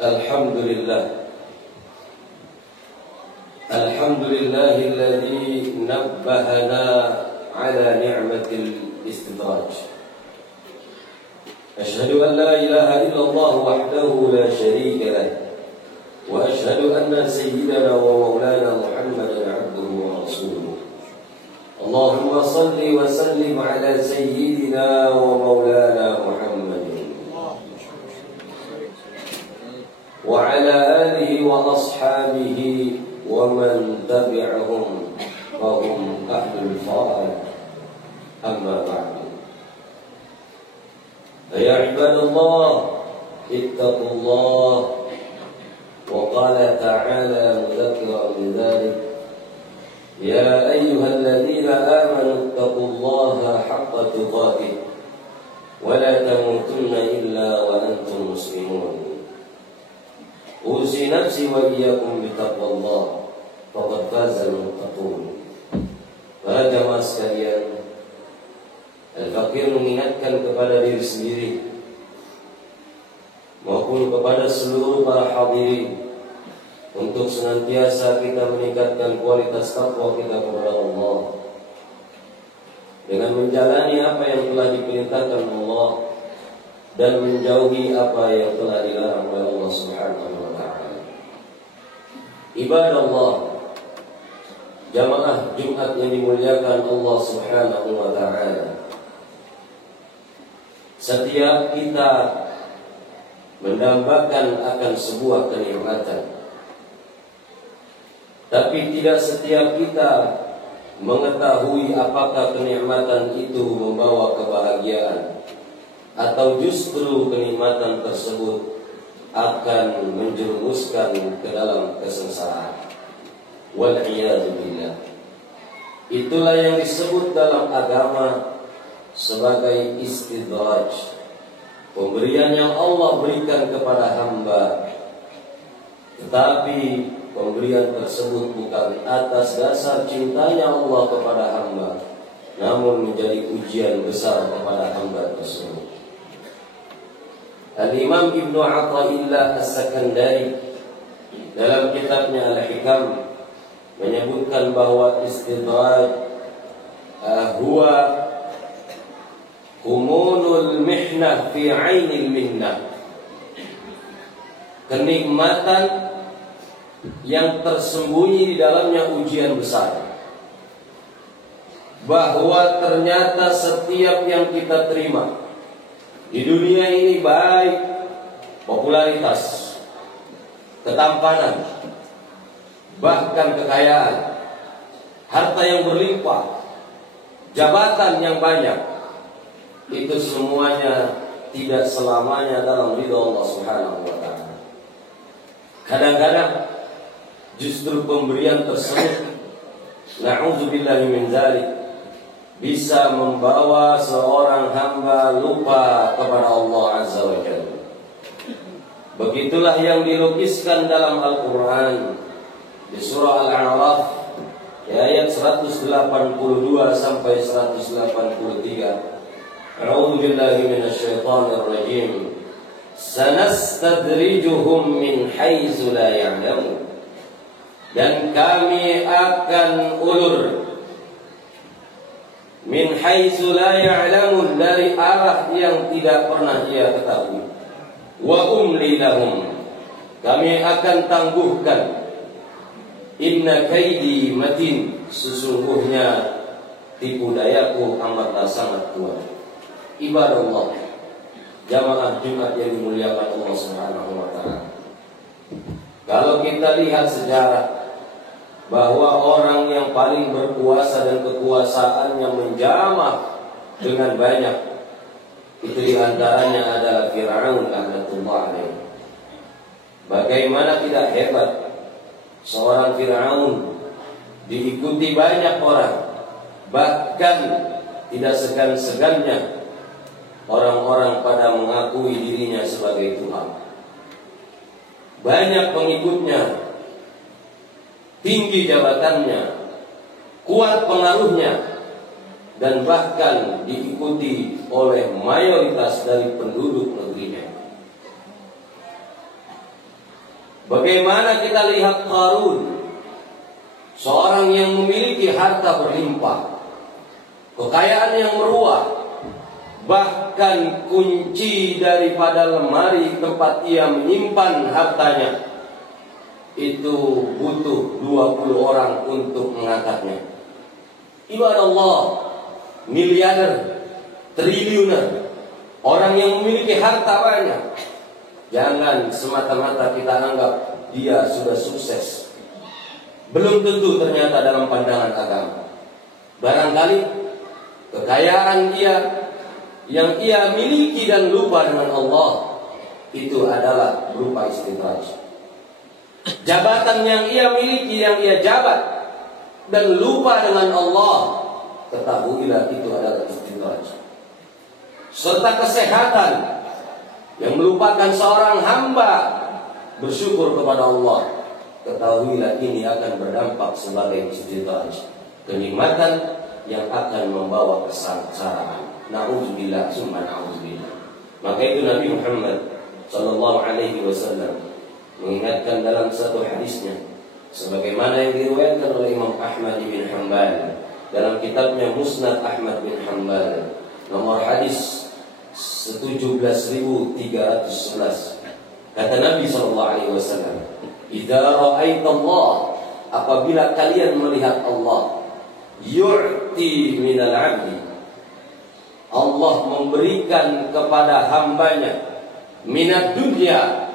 Alhamdulillah. Alhamdulillahilladzi nabbahana ala ni'matil istidraj. Asyhadu an la ilaha illallah wahdahu la syarika lah. Wa asyhadu anna sayyidana wa maulana Muhammadan abduhu wa rasuluh. Allahumma salli wa sallim ala sayyidina wa maulana Muhammadin wa ala alihi wa ashabihi wa man tabi'ahum wa hum ahlul fadl. Amma ba'du. Ya ibadallah, ittaqullah. Wa qala ta'ala mudzakiran bidzalik, ya ayyuhalladzina amanu ittaqullaha haqqa tuqatih wa la tamutunna illa wa antum muslimun. Usi nafsi wa iyyakum bittaqwallah, faqad fazal muttaqun. Para jamaah sekalian, Al-Fakir mengingatkan kepada diri sendiri maupun kepada seluruh para hadirin untuk senantiasa kita meningkatkan kualitas takwa kita kepada Allah dengan menjalani apa yang telah diperintahkan Allah dan menjauhi apa yang telah dilarang oleh Allah Subhanahu wa ta'ala. Ibadallah, jamaah Jumat yang dimuliakan Allah Subhanahu wa ta'ala, setiap kita mendambakan akan sebuah kenikmatan, tapi tidak setiap kita mengetahui apakah kenikmatan itu membawa kebahagiaan atau justru kenikmatan tersebut akan menjerumuskan ke dalam kesengsaraan. Wal-iyadu billah. Itulah yang disebut dalam agama sebagai istidraj, pemberian yang Allah berikan kepada hamba, tetapi pemberian tersebut bukan atas dasar cintanya Allah kepada hamba, namun menjadi ujian besar kepada hamba tersebut. Al-Imam Ibnu Athaillah As-Sakandari dalam kitabnya Al-Hikam menyebutkan bahwa istidraj huwa kumunul mihnah fi ainil minnah, kenikmatan yang tersembunyi di dalamnya ujian besar, bahwa ternyata setiap yang kita terima di dunia ini, baik popularitas, ketampanan, bahkan kekayaan, harta yang berlimpah, jabatan yang banyak, itu semuanya tidak selamanya dalam ridha Allah Subhanahu wa ta'ala. Kadang-kadang justru pemberian tersebut, na'udzubillahi min dzalik, bisa membawa seorang hamba lupa kepada Allah Azza wa Jalla. Begitulah yang dilukiskan dalam Al-Quran di surah Al-A'raf ayat 182 sampai 183. A'udzu billahi minasyaitonir rajim. Sanastadrijuhum min haitsu la ya'lamun. Dan kami akan ulur min haitsu la ya'lamun, dari arah yang tidak pernah ia ketahui. Wa umli lahum, kami akan tangguhkan. Inna kaidi matin, sesungguhnya tipu dayaku amatlah sangat kuat. Ibadallah, jamaah Jumat yang dimuliakan Allah Subhanahu wa ta'ala, kalau kita lihat sejarah bahwa orang yang paling berkuasa dan kekuasaannya menjamah dengan banyak, itu diantaranya adalah Fir'aun laknatullah alaih. Bagaimana tidak hebat seorang Fir'aun diikuti banyak orang, bahkan tidak segan-segannya orang-orang pada mengakui dirinya sebagai Tuhan. Banyak pengikutnya, tinggi jabatannya, kuat pengaruhnya, dan bahkan diikuti oleh mayoritas dari penduduk negerinya. Bagaimana kita lihat Qarun, seorang yang memiliki harta berlimpah, kekayaan yang meruah, bahkan kunci daripada lemari tempat ia menyimpan hartanya itu butuh 20 orang untuk mengangkatnya. Ibadah Allah, miliarder, triliuner, orang yang memiliki harta banyak, jangan semata-mata kita anggap dia sudah sukses. Belum tentu ternyata dalam pandangan agama. Barangkali kekayaan dia yang ia miliki dan lupa dengan Allah itu adalah berupa istidraj. Jabatan yang ia miliki, yang ia jabat dan lupa dengan Allah, ketahuilah itu adalah istidraj. Serta kesehatan yang melupakan seorang hamba bersyukur kepada Allah, ketahuilah ini akan berdampak sebagai istidraj, kenikmatan yang akan membawa kesengsaraan. Na'udzubillah summa na'udzubillah. Maka itu Nabi Muhammad sallallahu alaihi wasallam mengingatkan dalam satu hadisnya, sebagaimana yang diriwayatkan oleh Imam Ahmad bin Hanbal dalam kitabnya Musnad Ahmad bin Hanbal, nomor hadis 17.311. Kata Nabi sallallahu alaihi wasallam, "Idza ra'aitallah," apabila kalian melihat Allah, yu'ti minal 'abdi, Allah memberikan kepada hambanya minat dunia,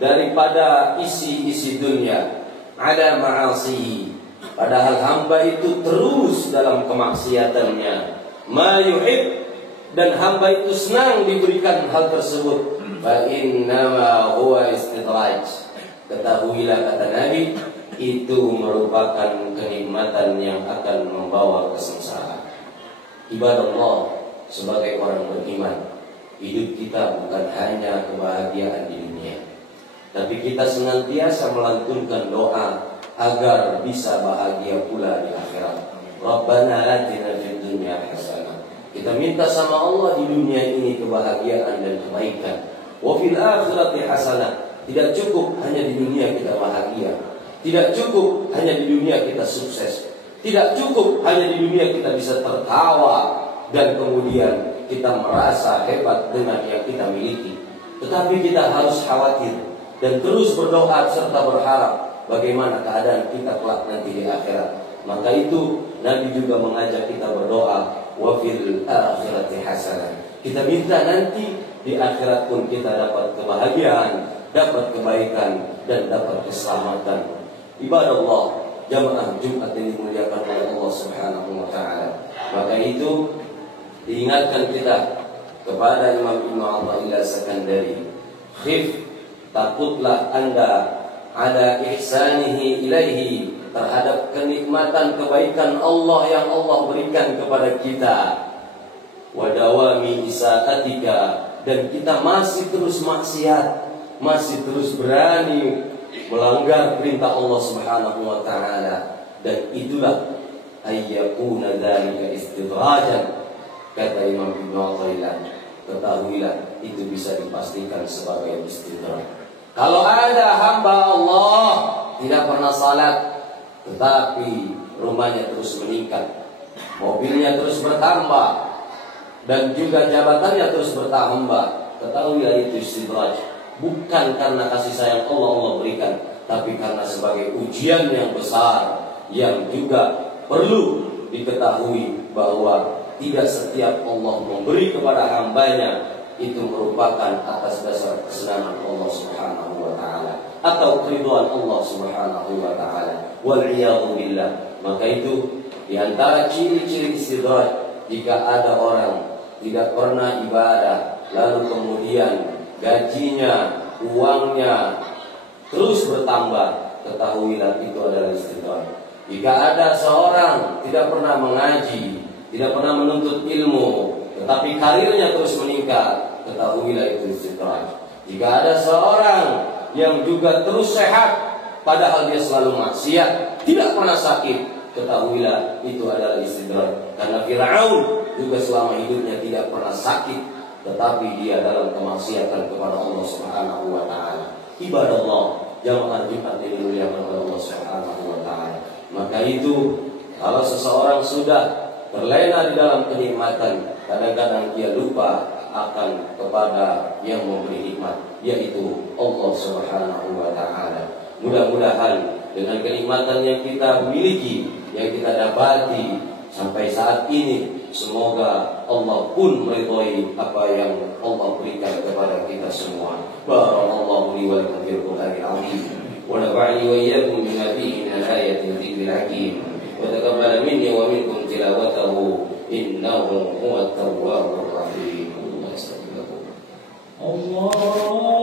daripada isi-isi dunia, ada ma'asihi, padahal hamba itu terus dalam kemaksiatannya, ma yuhib, dan hamba itu senang diberikan hal tersebut, fa innama huwa istidraj, ketahuilah kata Nabi, itu merupakan kenikmatan yang akan membawa kesengsaraan. Ibadah Allah, sebagai orang beriman, hidup kita bukan hanya kebahagiaan di dunia, tapi kita senantiasa melantunkan doa agar bisa bahagia pula di akhirat. Rabbana atina fid dunya hasanah. Kita minta sama Allah di dunia ini kebahagiaan dan kebaikan. Wa fil akhirati hasanah. Tidak cukup hanya di dunia kita bahagia, tidak cukup hanya di dunia kita sukses, tidak cukup hanya di dunia kita bisa tertawa dan kemudian kita merasa hebat dengan yang kita miliki. Tetapi kita harus khawatir dan terus berdoa serta berharap bagaimana keadaan kita kelak nanti di akhirat. Maka itu Nabi juga mengajak kita berdoa, wa fil akhirati hasanah. Kita minta nanti di akhirat pun kita dapat kebahagiaan, dapat kebaikan, dan dapat keselamatan. Ibadah Allah, jamaah Jumat ini dimuliakan oleh Allah Subhanahu wa taala. Maka itu diingatkan kita kepada Imam Ibnu Athaillah Sakandari, khif, takutlah Anda ada ihsanihi ilaihi, terhadap kenikmatan kebaikan Allah yang Allah berikan kepada kita, wa dawami isaatika, dan kita masih terus maksiat, masih terus berani melanggar perintah Allah Subhanahu wa taala, dan itulah ayyakuna dzalika istidrajan. Kata Imam Ibnu Athaillah, ketahuilah itu bisa dipastikan sebagai istidraj. Kalau ada hamba Allah tidak pernah salat, tetapi rumahnya terus meningkat, mobilnya terus bertambah, dan juga jabatannya terus bertambah, ketahuilah itu istidraj. Bukan karena kasih sayang Allah berikan, tapi karena sebagai ujian yang besar, yang juga perlu diketahui bahwa tidak setiap Allah memberi kepada hambanya itu merupakan atas dasar kesenangan Allah Subhanahu wa taala atau keridhaan Allah Subhanahu wa taala. Wal iyadzu billah. Maka itu di antara ciri-ciri istidraj, jika ada orang tidak pernah ibadah lalu kemudian gajinya, uangnya terus bertambah, ketahuilah itu adalah istidraj. Jika ada seorang tidak pernah mengaji, tidak pernah menuntut ilmu, tetapi karirnya terus meningkat, ketahuilah itu istidraj. Jika ada seorang yang juga terus sehat, padahal dia selalu maksiat, tidak pernah sakit, ketahuilah itu adalah istidraj. Karena Fir'aun juga selama hidupnya tidak pernah sakit, tetapi dia dalam kemaksiatan kepada Allah Subhanahu wa taala. Ibadah Allah, jamaah Jumat ini dimuliakan oleh Allah Subhanahu wa taala. Maka itu kalau seseorang sudah terlena di dalam kenikmatan, kadang-kadang dia lupa akan kepada yang memberi nikmat, yaitu Allah Subhanahu wa taala. Mudah-mudahan dengan kenikmatan yang kita miliki, yang kita dapati sampai saat ini, semoga Allah pun meridhai apa yang Allah berikan kepada kita semua. Barakallahu li wa lakum fil Qur'anil azim wa nafa'ani wa iyyakum bima fihi min ayatin dzikril hakim wa taqabbal minni wa minkum tilawatahu innahu huwat tawwabur rahim. Allahumma